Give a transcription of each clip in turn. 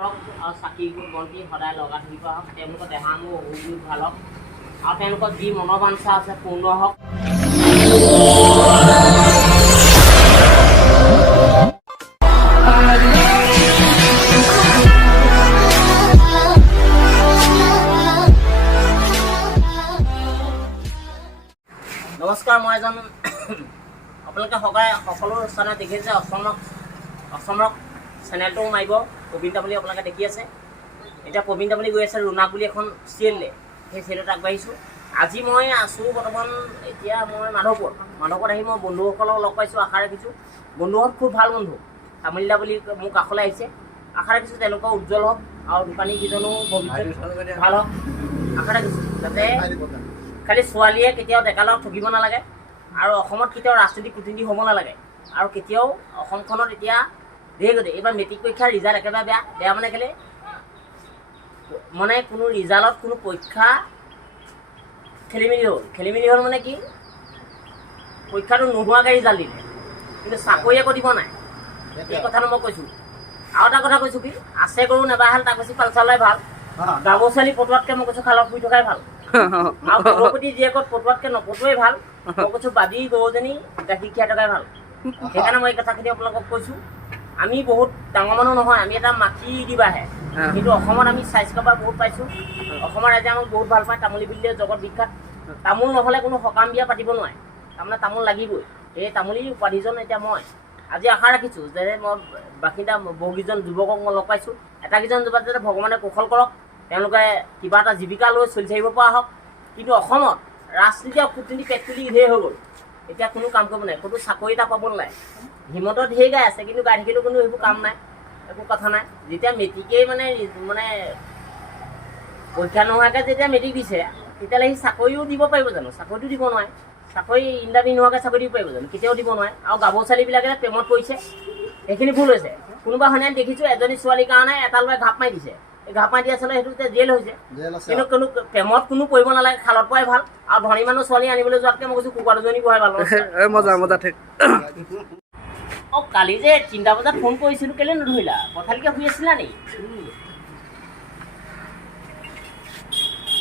আৰু চাকি বন্তি সদায় লগাই থাকিব হওক তেওঁলোকৰ দেহা মোৰ বহুত ভাল হওক আৰু তেওঁলোকৰ যি মনোবাঞ্ছা আছে পূৰ্ণ হওক। নমস্কাৰ, মই এজন আপোনালোকে সকলো স্থানত দেখিছে অসমক চেনেলটো মাৰিব প্ৰবীণ তামুলী আপোনালোকে দেখি আছে। এতিয়া প্ৰবীণ তামুলী গৈ আছে ৰুণাক বুলি এখন চিৰিয়েললে, সেই চিৰিয়েলত আগবাঢ়িছোঁ। আজি মই আছোঁ বৰ্তমান এতিয়া মই মাধৱপুৰত আহি মই বন্ধুসকলক লগ পাইছোঁ। আশা ৰাখিছোঁ বন্ধুহঁত খুব ভাল বন্ধু, তামুলী দা বুলি মোৰ কাষলৈ আহিছে। আশা ৰাখিছোঁ তেওঁলোকৰ উজ্জ্বল হওক আৰু দোকানী কেইজনো ভৱিষ্যত ভাল হওক। আশা ৰাখিছোঁ যাতে খালি ছোৱালীয়ে কেতিয়াও ডেকা ল'ৰাক ঠগিব নালাগে আৰু অসমত কেতিয়াও ৰাজনৈতিক কূটনীতি হ'ব নালাগে আৰু কেতিয়াও অসমখনত এতিয়া এইবাৰ মেট্ৰিক পৰীক্ষাৰ ৰিজাল্ট একেবাৰে বেয়া মানে কেলৈ মানে কোনো ৰিজাল্টত কোনো পৰীক্ষা খেলি মেলি হ'ল মানে কি পৰীক্ষাটো নোহোৱাকৈ ৰিজাল্ট দিলে, কিন্তু চাকৰি একো দিব নাই। এই কথাটো মই কৈছোঁ। আৰু এটা কথা কৈছোঁ কি আছে গৰু নেবাহাল তাক কৈছোঁ পালচাৰ লাই ভাল, গাভৰু ছোৱালী পটোৱাতকৈ মই কৈছোঁ খালত শুই থকাই ভাল আৰু গৰুপতি জীয়েকত পটোৱাতকৈ নপটোৱাই ভাল। মই কৈছোঁ বাদী গৰুজনী গাখীৰ খীৰাই থকাই ভাল। সেইকাৰণে মই এই কথাখিনি আপোনালোকক কৈছোঁ। আমি বহুত ডাঙৰ মানুহ নহয়, আমি এটা মাটি দিবাহে, কিন্তু অসমত আমি স্বাস্থ্য পৰা বহুত পাইছোঁ। অসমৰ ৰাইজে আমাক বহুত ভাল পায়। তামুলী বুলিলে জগত বিখ্যাত। তামোল নহ'লে কোনো সকাম বিয়া পাতিব নোৱাৰে, তাৰমানে তামোল লাগিবই। এই তামুলী উপাধিজন এতিয়া মই আজি আশা ৰাখিছোঁ যে মই বাসিন্দা বহুকেইজন যুৱকক মই লগ পাইছোঁ। এটাকেইজন যুৱক যাতে ভগৱানে কৌশল কৰক, তেওঁলোকে কিবা এটা জীৱিকা লৈ চলি থাকিব পৰা হওক। কিন্তু অসমত ৰাজনীতি আৰু কূটনীতি পেট তুলি ঢেৰ হৈ গ'ল। এতিয়া কোনো কাম কৰিব নাই, ক'তো চাকৰি এটা পাব নালাগে। হিমন্ত ঢেৰ গাই আছে, কিন্তু গাই থাকিলেও কোনো সেইবোৰ কাম নাই, একো কথা নাই। যেতিয়া মেট্ৰিকেই মানে পৰীক্ষা নোহোৱাকৈ যেতিয়া মেট্ৰিক দিছে তেতিয়াহ'লে সি চাকৰিও দিব পাৰিব জানো? চাকৰিটো দিব নোৱাৰে। চাকৰি ইণ্টাৰভিউ নোহোৱাকৈ চাকৰি দিব পাৰিব জানো? কেতিয়াও দিব নোৱাৰে। আৰু গাভৰু ছোৱালীবিলাকে প্ৰেমত পৰিছে, সেইখিনি ভুল হৈছে। কোনোবা সন্ধিয়া দেখিছোঁ এজনী ছোৱালীৰ কাৰণে এটা ল'ৰাই ঘাপ মাৰি দিছে। এই ঘাপ মাৰি দিয়া আচলতে সেইটো এতিয়া জেল হৈছে। কিন্তু কোনো প্ৰেমত কোনো পৰিব নালাগে, খালত পৰাই ভাল। আৰু ধনী মানুহ ছোৱালী আনিবলৈ যোৱাতকৈ মই কৈছোঁ কুকুৰা দুজনী বহাই ভাল। মজা ঠিক। অঁ, কালি যে 3টা বজাত ফোন কৰিছিলোঁ, কেলৈ নধৰিলা? পথালিকৈ শুই আছিলা নেকি?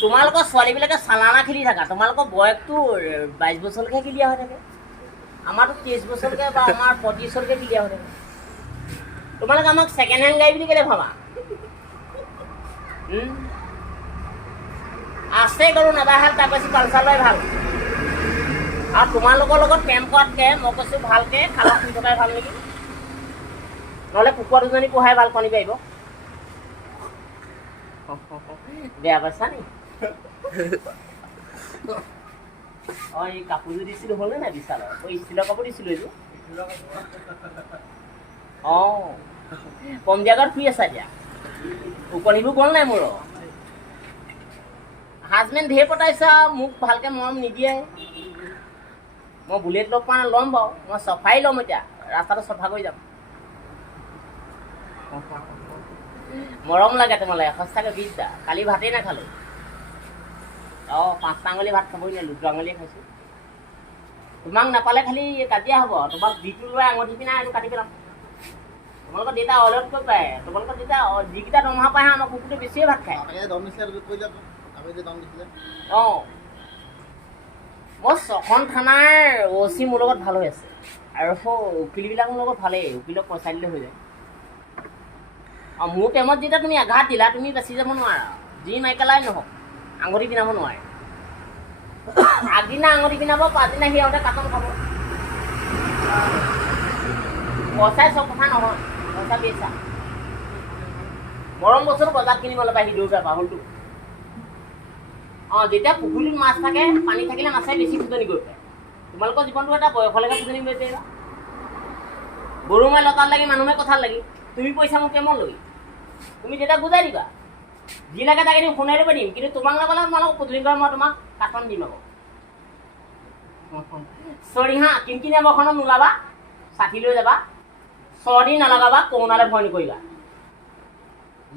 তোমালোকৰ ছোৱালীবিলাকে চালানা খেলি থাকা। তোমালোকৰ বয়সটো 22 বছৰলৈকে ক্লিয়াৰ হৈ থাকে, আমাৰতো 30 বছৰলৈকে বা আমাৰ 35 বছৰলৈকে ক্লিয়াৰ হৈ থাকে। তোমালোকে আমাক ছেকেণ্ড হেণ্ড গাড়ী বুলি কেলৈ ভাবা? আছে গৰু নেবাহাল তাক কৈছোঁ পালচাৰ লৈ ভাল। আৰু তোমালোকৰ লগত প্ৰেম কৰাতকৈ মই কৈছোঁ ভালকৈ খালত শুই থকাই ভাল নেকি? নহ'লে কুকুৰা দুজনী পোহাই ভাল, কণী পাৰিব। বেয়া পাইছা নি? অঁ, এই কাপোৰযোৰ দিছিলোঁ হ'লনে নাই বিশালৰ? ষ্টিলৰ কাপোৰ দিছিলোঁ এইযোৰ। অঁ, কম জেগাত শুই আছা এতিয়া? ওকণিবোৰ গ'ল নাই মোৰ? হাজবেণ্ড ঢেৰ পতাইছা, মোক ভালকৈ মৰম নিদিয়ে। মই বুলেট লগ পোৱা ল'ম বাৰু, মই চফাই ল'ম। এতিয়া ৰাস্তাটো চফা কৰি যাম। মৰম লাগে তোমালোকে সঁচাকৈ বিদ্যা। কালি ভাতেই নাখালোঁ। অঁ, 5টা আঙুলি ভাত খাবই নোৱাৰিলোঁ, 2 আঙুলিয়ে খাইছোঁ। তোমাক নাপালে খালি কাজিয়া হ'ব। তোমাক যিটো লৈ আঙুঠি পিনে এইটো কাটি পেলাম। তোমালোকৰ দেউতা অলপ কৈ পায়, তোমালোকৰ দেউতা যিকেইটা দৰমহা পায় আমাৰ কুকুৰটো বেছিয়ে ভাত খায়। অঁ, মই 6খন থানাৰ OC মোৰ লগত ভাল হৈ আছে আৰু উকিলবিলাক মোৰ লগত ভালেই। উকিলক পইচা দিলে হৈ যায়। অঁ, মোৰ প্ৰেমত যেতিয়া তুমি আঘাত দিলা, তুমি বাচি যাব নোৱাৰা। যি মাইকেলাই নহওক আঙুঠি পিন্ধাব নোৱাৰে। আগদিনা আঙুঠি পিন্ধাব, 5 দিনা সিহঁতে কাটন খাব। পইচাই চব কথা নহয়, পইচা বেচা। মৰম বস্তুটো বজাৰত কিনিব নাপায়, সি দৌৰ পাবা হ'লটো। অঁ, যেতিয়া পুখুৰীত মাছ থাকে, পানী থাকিলে মাছে বেছি ফুটনি কৰি পায়। তোমালোকৰ জীৱনটো এটা বয়সলৈকে ফুটনি কৰি পাৰিবা। গৰু মাই লতাত লাগি মানুহে কথাত লাগি তুমি পইচা মোক প্ৰেমত লৈ তুমি তেতিয়া বুজাই দিবা। যি লাগে তাকে দিম, শুনাই দিব দিম, কিন্তু তোমাক নাপালে তোমালোকক পুতলি কৰা মই তোমাক কাটন দিম আকৌ। চৰি হা, কিনকিনীয়া বৰখনত নোলাবা, ষাঠি লৈ যাবা। চৰ্দি নলগাবা, কৰোণালৈ ভয় নকৰিবা।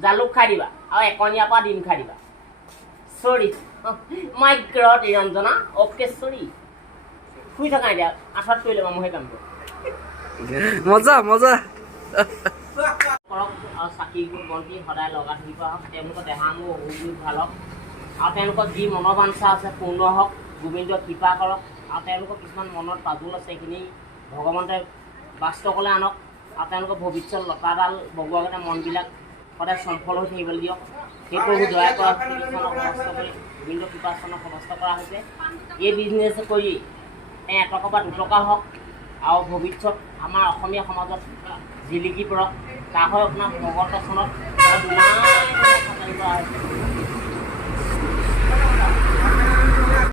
জালুক খাই দিবা আৰু একনীয়াৰ পৰা ডিম খাই দিবা। চৰি মাই গড নিৰঞ্জনা, অ'কে চৰি। শুই থাকা এতিয়া, আঠত কৰি ল'বা মই সেই কামটো। মজা কৰক আৰু চাকি বন্তি সদায় লগাই থাকিব হওক, তেওঁলোকৰ দেহামূহ অসুখ ভাল হওক, আৰু তেওঁলোকৰ যি মনোবাঞ্ছা আছে পূৰ্ণ হওক, গোবিন্দই কৃপা কৰক। আৰু তেওঁলোকৰ কিছুমান মনত পাজুল আছে, সেইখিনি ভগৱন্তই বাস্ত ক'লে আনক, আৰু তেওঁলোকৰ ভৱিষ্যত লতাডাল বগোৱাগতে মনবিলাক সদায় চম্ফল হৈ থাকিবলৈ দিয়ক। সেই প্ৰভু দয়া কৰা কৃষ্ণক সমস্ত কৰি গোবিন্দ কৃপাচনক সমস্ত কৰা হৈছে। এই বিজনেছ কৰি এটকা বা দুটকা হওক, আৰু ভৱিষ্যত আমাৰ অসমীয়া সমাজত জিলিকি পৰক। তাৰ হৈ আপোনাৰ ভগৱন্ত চনত কৰা হৈছে।